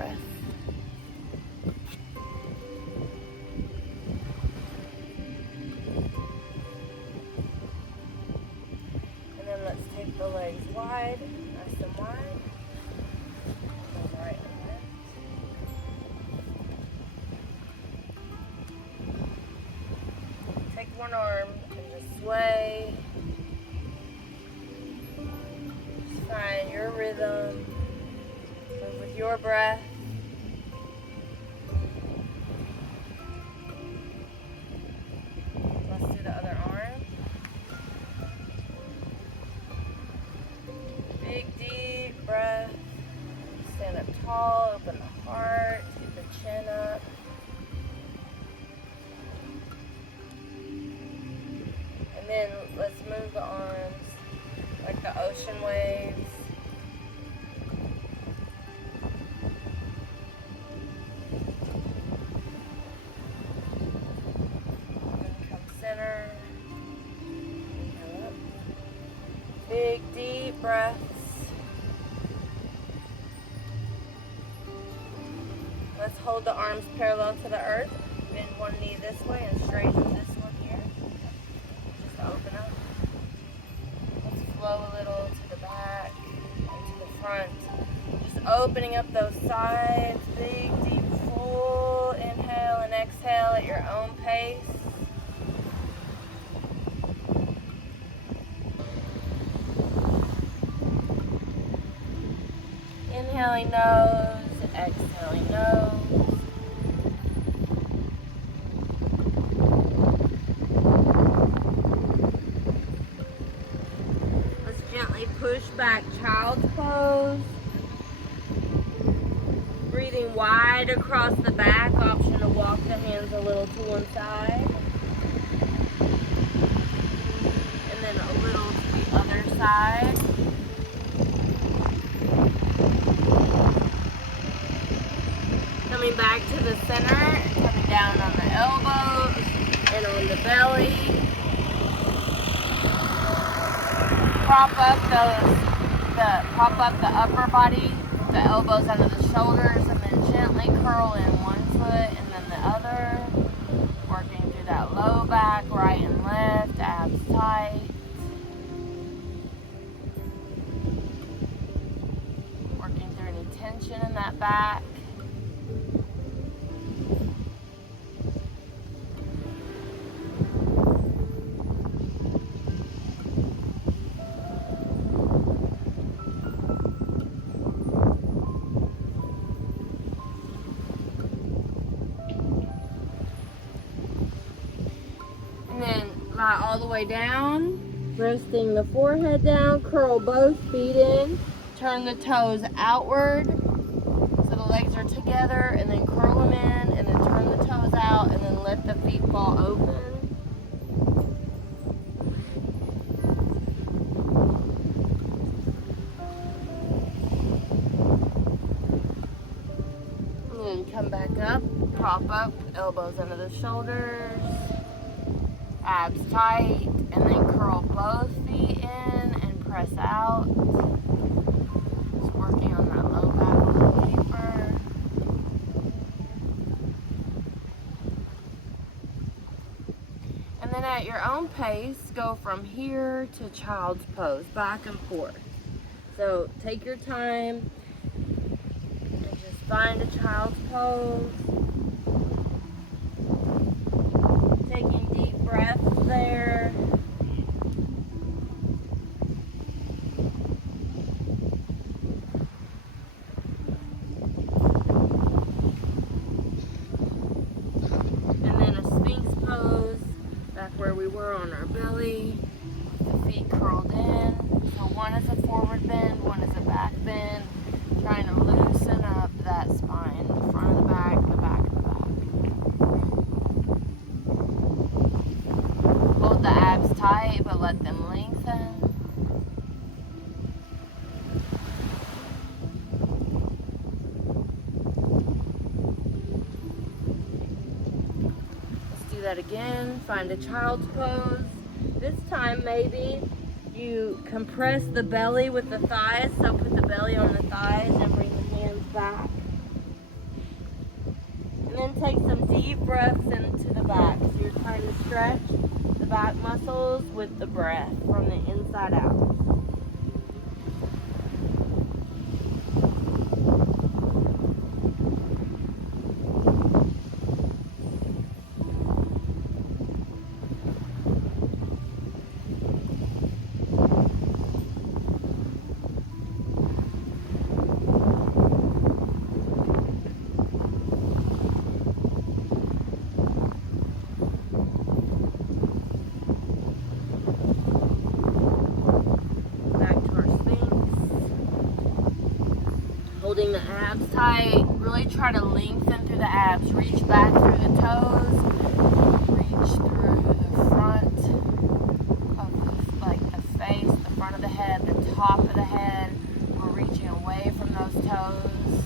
breath. And then let's take the legs wide, nice and wide. Go right and left. Take one arm and just sway. Just find your rhythm. Move with your breath. Let's do the other arm. Big deep breath. Stand up tall, open the heart, keep the chin up. And then let's move the arms like the ocean waves. Big deep breaths. Let's hold the arms parallel to the earth. Bend one knee this way and straighten this one here. Just open up. Let's flow a little to the back and to the front. Just opening up those sides. Big deep full inhale and exhale at your own pace. Inhaling nose, exhaling nose. Let's gently push back child's pose. Breathing wide across the back, option to walk the hands a little to one side. And then a little to the other side. Coming back to the center, coming down on the elbows and on the belly. Prop up the upper body, the elbows under the shoulders, and then gently curl in one foot and then the other. Working through that low back, right and left, abs tight. Working through any tension in that back. Lie all the way down, resting the forehead down, curl both feet in, turn the toes outward so the legs are together, and then curl them in, and then turn the toes out, and then let the feet fall open. And then come back up, prop up, elbows under the shoulders. Abs tight, and then curl both feet in and press out. Just working on that low back a little deeper. And then at your own pace, go from here to child's pose, back and forth. So take your time and just find a child's pose. Taking deep breaths there. And then a Sphinx pose, back where we were on our belly, with the feet curled in. So one is a forward bend, one is a back bend, trying to loosen up that spine, the front of the back, the back of the back. Hold the abs tight, but let them lengthen. Let's do that again. Find a child's pose. This time maybe you compress the belly with the thighs, so put the belly on the thighs and bring the hands back. then take some deep breaths into the back. So you're trying to stretch the back muscles with the breath from the inside out. Holding the abs tight, really try to lengthen through the abs. Reach back through the toes, reach through the front of the face, the front of the head, the top of the head. We're reaching away from those toes.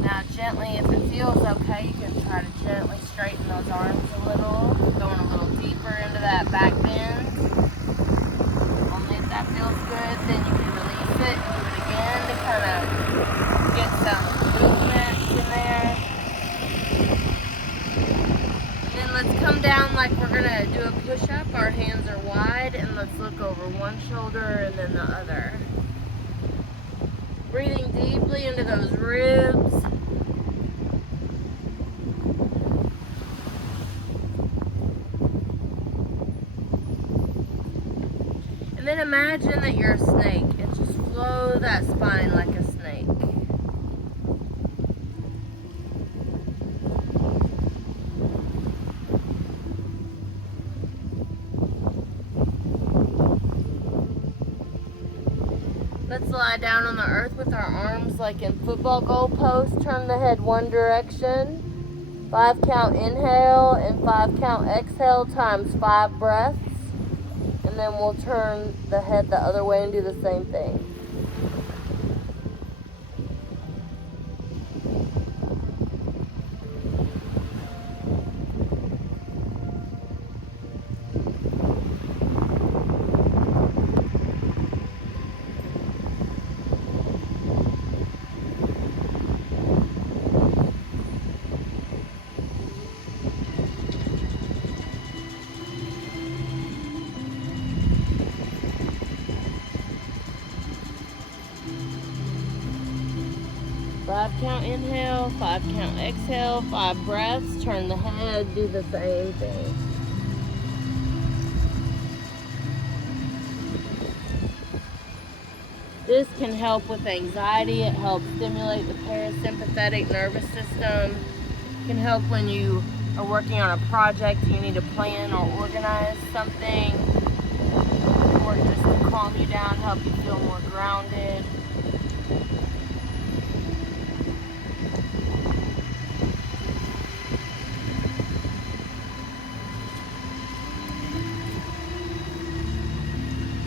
Now gently, if it feels okay, you can try to gently straighten those arms a little, going a little deeper into that back bend. Only if that feels good, then you can release it and do it again to kind of get some movement in there. And then let's come down like we're going to do a push-up. Our hands are wide, and let's look over one shoulder and then the other. Breathing deeply into those ribs. And then imagine that you're a snake and just flow that spine like a snake. Let's lie down on the earth with our arms like in football goalposts. Turn the head one direction. 5 count inhale and 5 count exhale times 5 breaths. And then we'll turn the head the other way and do the same thing. Five count inhale, 5 count exhale, 5 breaths, turn the head, do the same thing. This can help with anxiety. It helps stimulate the parasympathetic nervous system. It can help when you are working on a project, you need to plan or organize something, or just to calm you down, help you feel more grounded.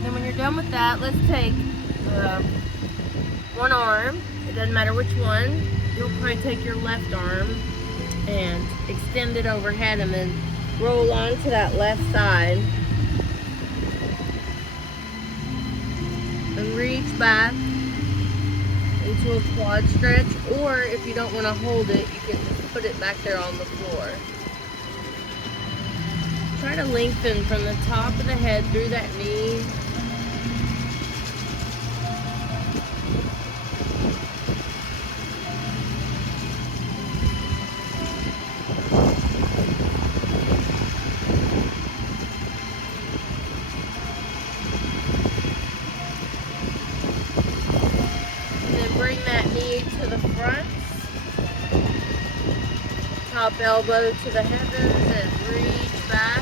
Then when you're done with that, let's take one arm, it doesn't matter which one, you'll probably take your left arm and extend it overhead and then roll onto that left side and reach back into a quad stretch, or if you don't want to hold it, you can just put it back there on the floor. Try to lengthen from the top of the head through that knee. Bring that knee to the front, top elbow to the heavens, and reach back.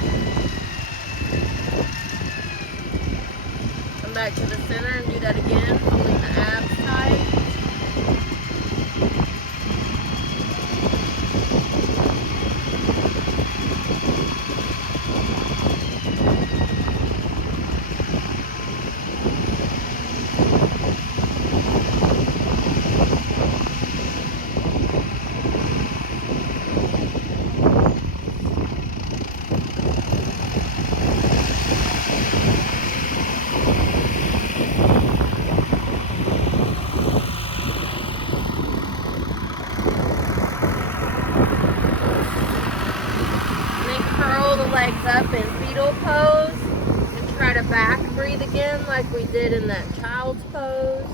Come back to the center and do that again, holding the abs tight. legs up in fetal pose and try to back breathe again like we did in that child's pose.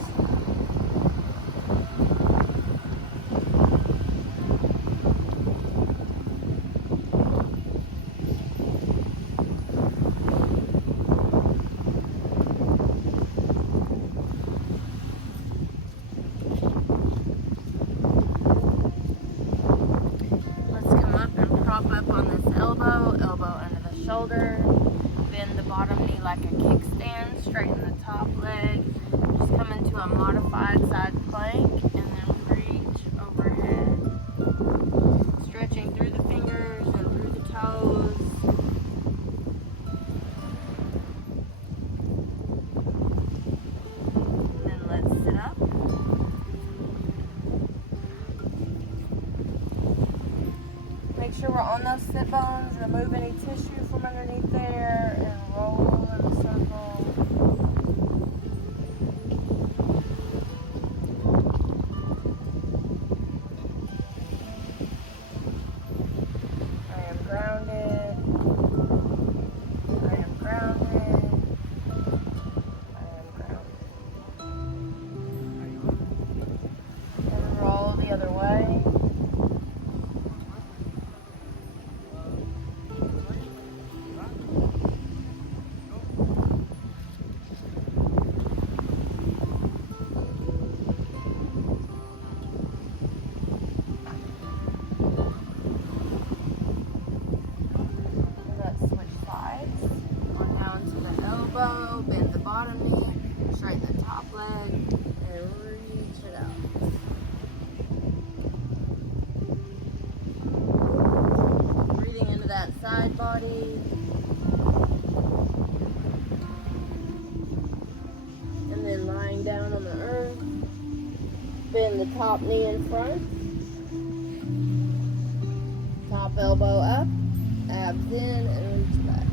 Up on this elbow under the shoulder, bend the bottom knee like a kickstand, straighten the top leg, just come into a modified side plank, and then reach overhead, stretching through the fingers and through the toes. And then let's sit up. Make sure we're on those sit bones, remove any tissue from underneath there, and roll in a circle. I am grounded. I am grounded. I am grounded. And roll the other way. Bend the bottom knee, straighten the top leg, and reach it out. Breathing into that side body. And then lying down on the earth. Bend the top knee in front. Top elbow up, abs in, and reach back.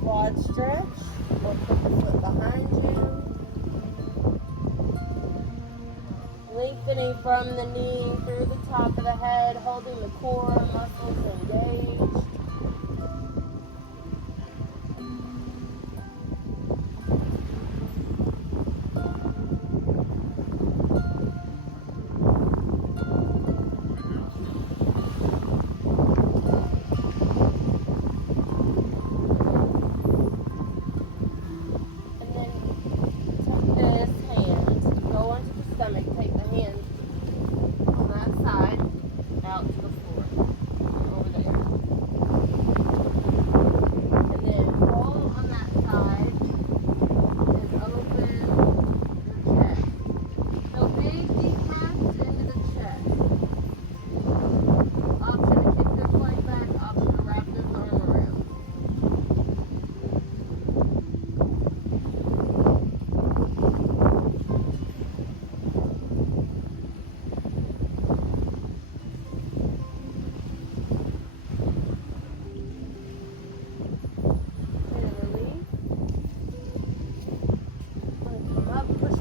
Quad stretch, or put the foot behind you. Lengthening from the knee through the top of the head, holding the core muscles engaged.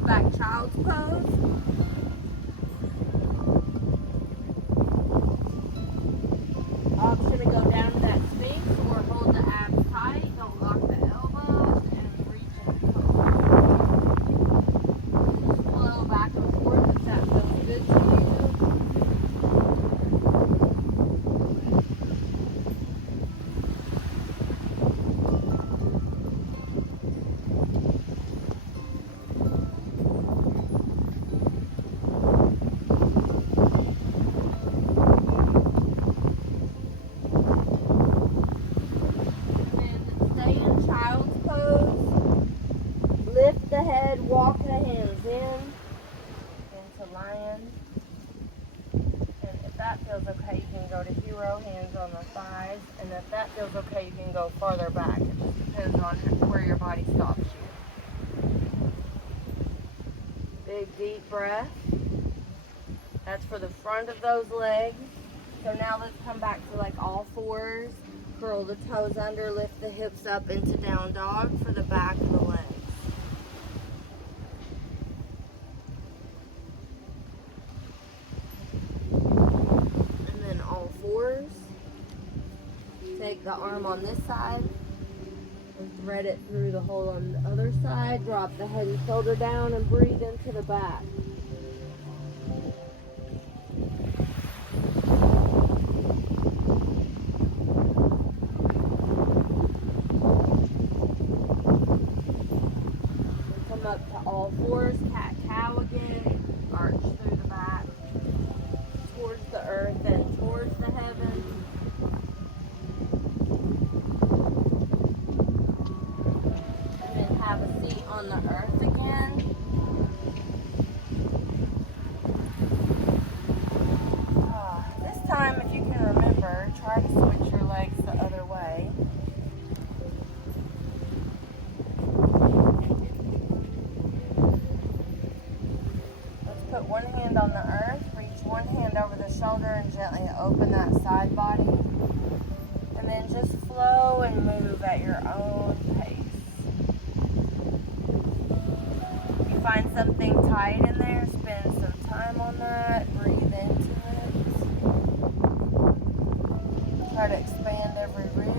Back child's pose. Option to go down to that space or hold the abs tight. Don't lock the elbows and reach and toe. Just flow back and forth if that feels good to you. go to hero, hands on the thighs. And if that feels okay, you can go farther back. It just depends on where your body stops you. Big deep breath. That's for the front of those legs. So now let's come back to like all fours. Curl the toes under, lift the hips up into down dog for the back of the legs. And then all fours. Take the arm on this side and thread it through the hole on the other side. Drop the head and shoulder down and breathe into the back. Up to all fours, cat-cow again, arch through the back, towards the earth and towards the heavens. And then have a seat on the earth again. This time, if you can remember, try to switch your legs the other way. Put one hand on the earth, reach one hand over the shoulder and gently open that side body. And then just flow and move at your own pace. If you find something tight in there, spend some time on that, breathe into it. Try to expand every rib.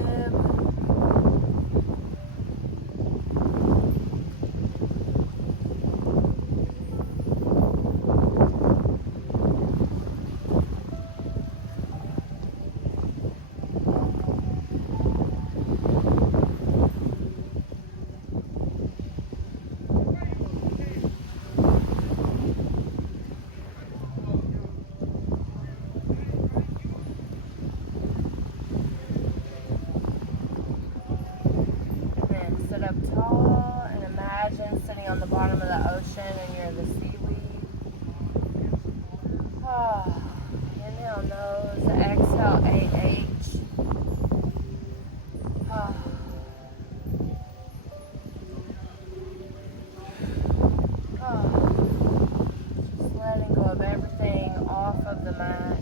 Sit up tall and imagine sitting on the bottom of the ocean and you're the seaweed. Inhale nose, exhale AH. Just letting go of everything off of the mat.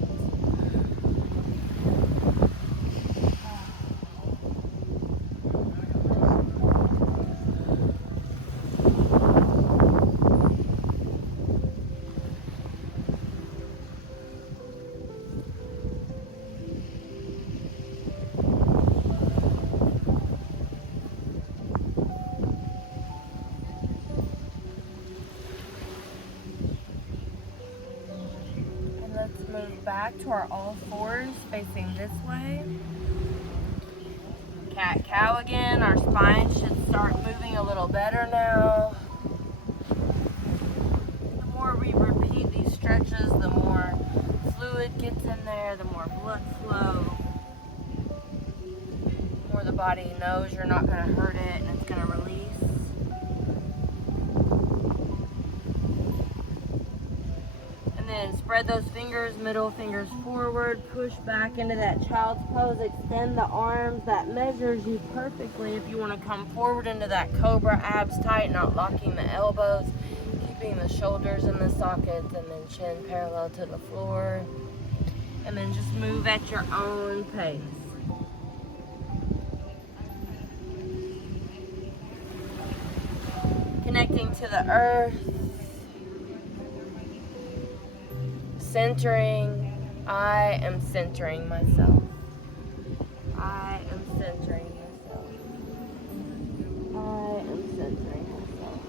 Let's move back to our all fours facing this way. Cat-cow again. Our spine should start moving a little better now. The more we repeat these stretches, the more fluid gets in there, the more blood flow. The more the body knows you're not going to hurt it and it's going to release. And spread those fingers, middle fingers forward, push back into that child's pose, extend the arms. That measures you perfectly if you want to come forward into that cobra, abs tight, not locking the elbows, keeping the shoulders in the sockets, and then chin parallel to the floor. And then just move at your own pace. Connecting to the earth. Centering. I am centering myself. I am centering myself. I am centering myself.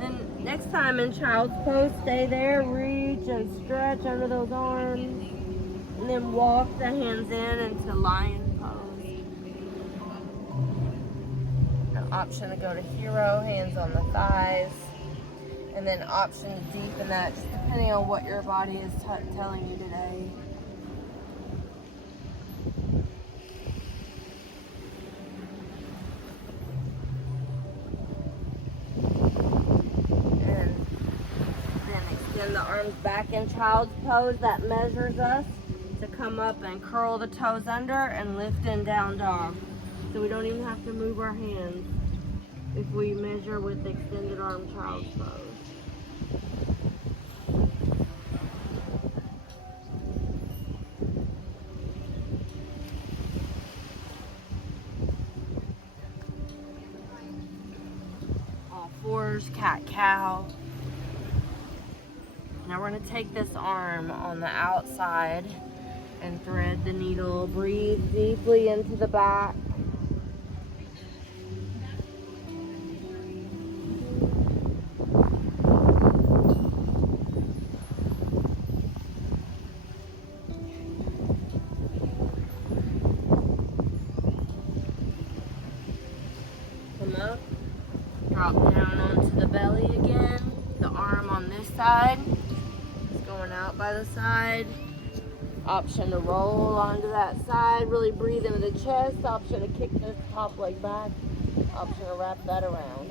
Then next time in child's pose, stay there, reach and stretch under those arms, and then walk the hands in into lion pose. Option to go to hero, hands on the thighs, and then option to deepen that just depending on what your body is telling you today. then the arms back in child's pose. That measures us to come up and curl the toes under and lift in down dog. So we don't even have to move our hands if we measure with extended arm child's pose. All fours, cat-cow. Now we're going to take this arm on the outside and thread the needle. Breathe deeply into the back. Come up, drop down onto the belly again. The arm on this side is going out by the side. Option to roll onto that side, really breathe into the chest. Option to kick this top leg back. Option to wrap that around.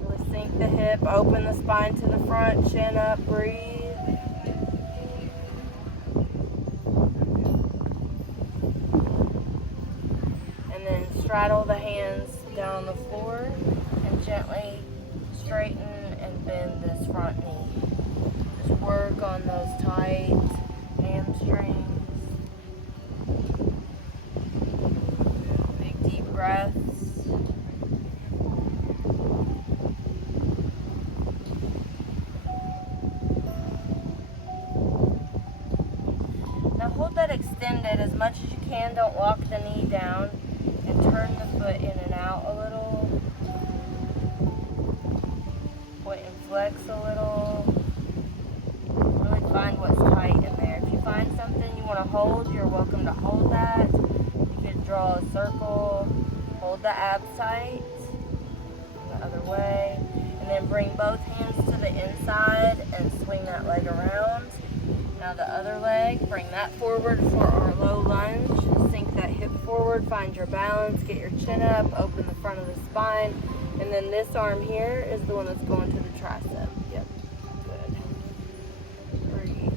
Really sink the hip, open the spine to the front, chin up, breathe. And then straddle the hands down on the floor and gently straighten and bend this front knee. Just work on those tight hamstrings. Big deep breaths. Now hold that extended as much as you can. Don't lock the knee down, and turn the foot in and out a little. Point and flex a little. Really find what's tight in there. If you find something you want to hold, you're welcome to hold that. You could draw a circle, hold the abs tight, the other way, and then bring both hands to the inside and swing that leg around. Now the other leg, bring that forward for our low lunge. Sink that hip forward, find your balance, get your chin up, open the front of the spine. And then this arm here is the one that's going to the tricep. Yep, good. Breathe.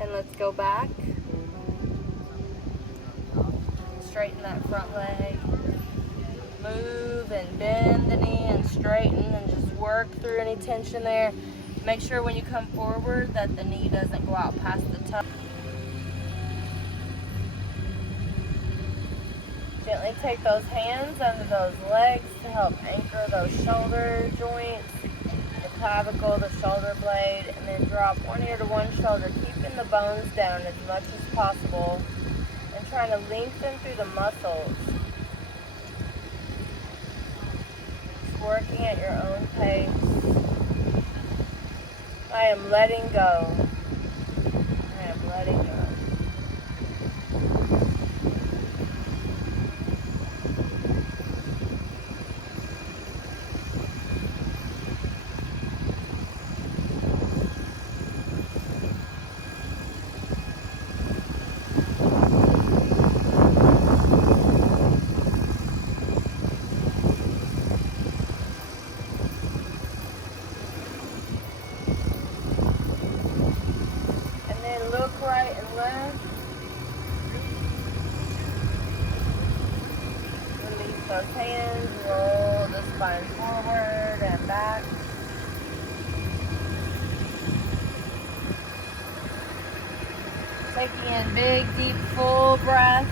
And let's go back. Straighten that front leg. Move and bend the knee and straighten and just work through any tension there. Make sure when you come forward that the knee doesn't go out past the toe. Gently take those hands under those legs to help anchor those shoulder joints, the clavicle, the shoulder blade, and then drop one ear to one shoulder, keeping the bones down as much as possible and trying to lengthen through the muscles. Working at your own pace. I am letting go. I am letting go. Right and left. Release those hands, roll the spine forward and back. Taking in big, deep, full breaths.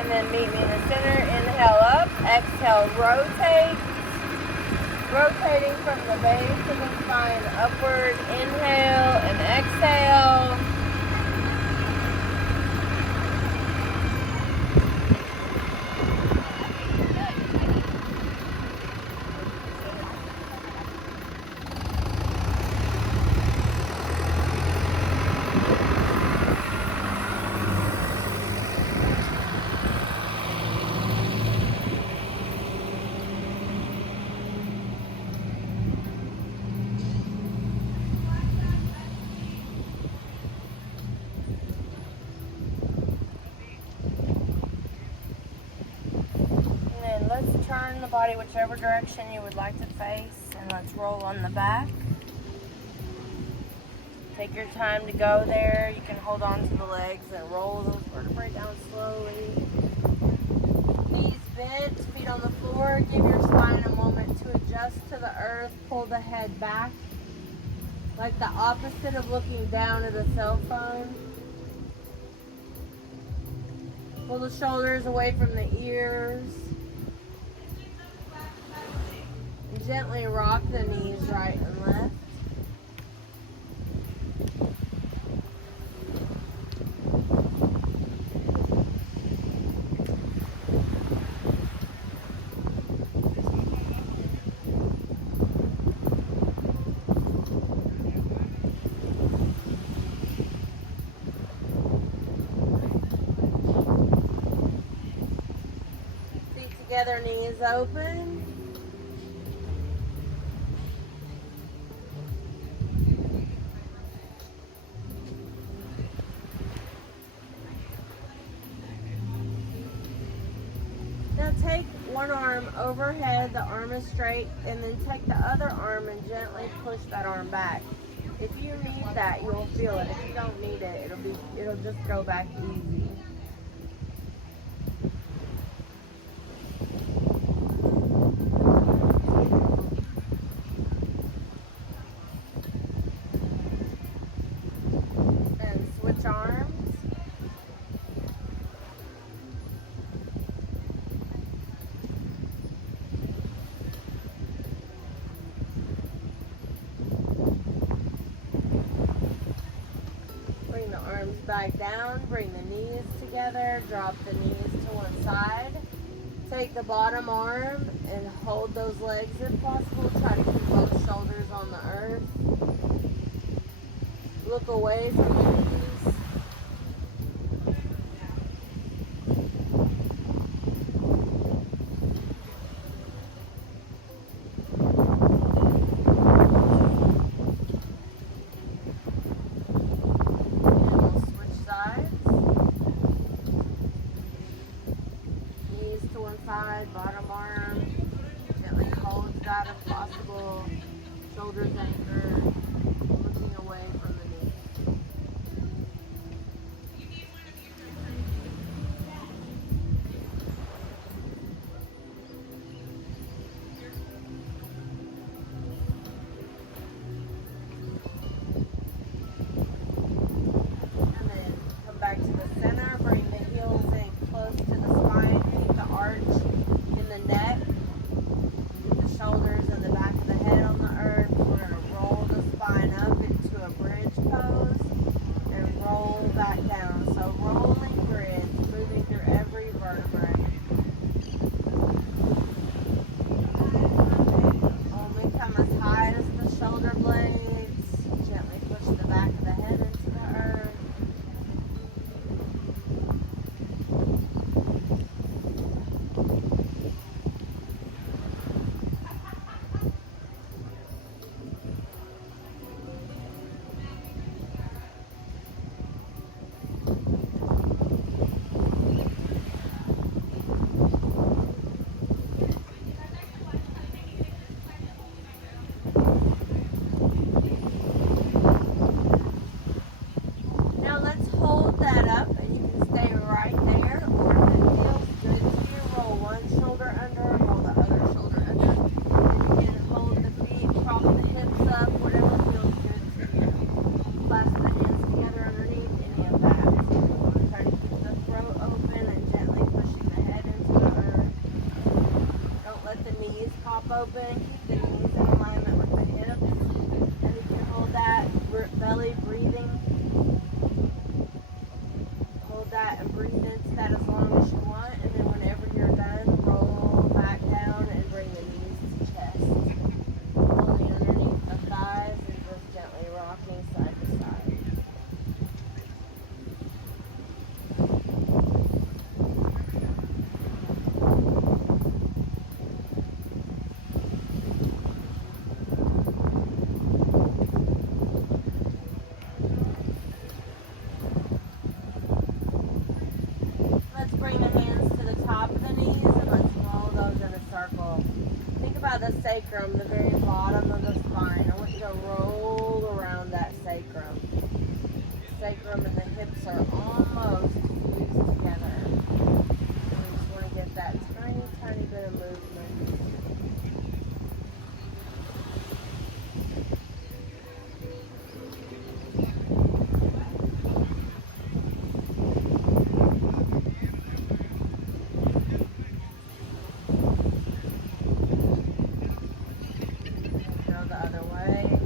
And then meet me in the center. Inhale up, exhale, rotate. Rotating from the base of the spine upward. Inhale and exhale. body whichever direction you would like to face, and let's roll on the back. Take your time to go there. You can hold on to the legs and roll those vertebrae down slowly. Knees bent, feet on the floor. Give your spine a moment to adjust to the earth. Pull the head back, like the opposite of looking down at a cell phone. Pull the shoulders away from the ears. And gently rock the knees right and left. Together, knees open. Now take one arm overhead, the arm is straight, and then take the other arm and gently push that arm back. If you need that, you'll feel it. If you don't need it, it'll just go back easy. Arms. Bring the arms back down, bring the knees together, drop the knees to one side. Take the bottom arm and hold those legs if possible. Try to keep both shoulders on the earth. Look away from the knees. Bottom arm, gently hold that if possible, shoulders anchored, looking away from the knee. And then come back to the center, bring the heels in close to the spine, keep the arch in the neck, the shoulders and the back of the head on the earth. We're going to roll the spine up into a bridge pose and roll back down. So rolling bridge, moving through every vertebrae. Only come as high as the shoulder blades. Gently push the back of the head into the earth. Open, keep the knees in alignment with the hips, and you can hold that belly breathing. Hold that and breathe into that as long as you want, and then whenever you're done, roll back down and bring the knees to chest. Holding underneath the thighs and just gently rocking side to side. Bring the hands the sacrum, the very bottom of the spine. I want you to roll around that sacrum. Sacrum and the hips are almost fused together. You just want to get that tiny, tiny bit of movement. Go the other way.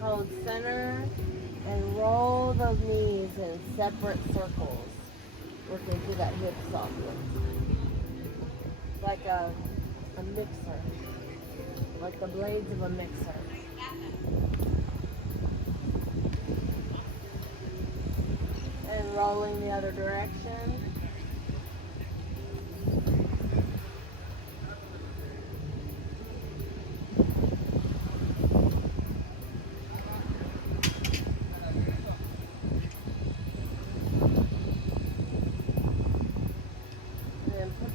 Hold center and roll those knees in separate circles, working through that hip socket. Like a mixer, like the blades of a mixer. And rolling the other direction.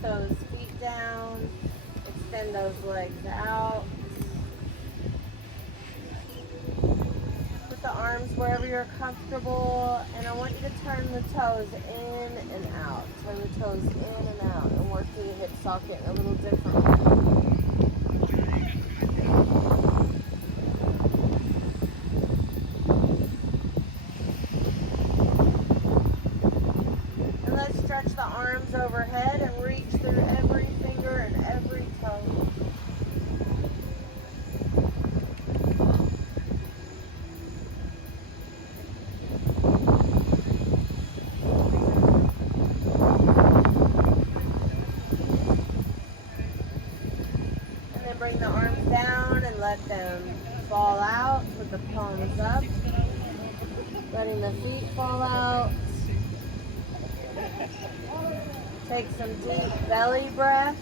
Those feet down, extend those legs out. Put the arms wherever you're comfortable, and I want you to turn the toes in and out. Turn the toes in and out, and work through the hip socket in a little different way. And let's stretch the arms overhead and reach through every finger and every toe. And then bring the arms down and let them fall out with the palms up. Letting the feet fall out. Take some deep belly breaths.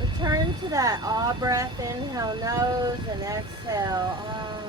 Return to that ah breath, inhale nose and exhale ah.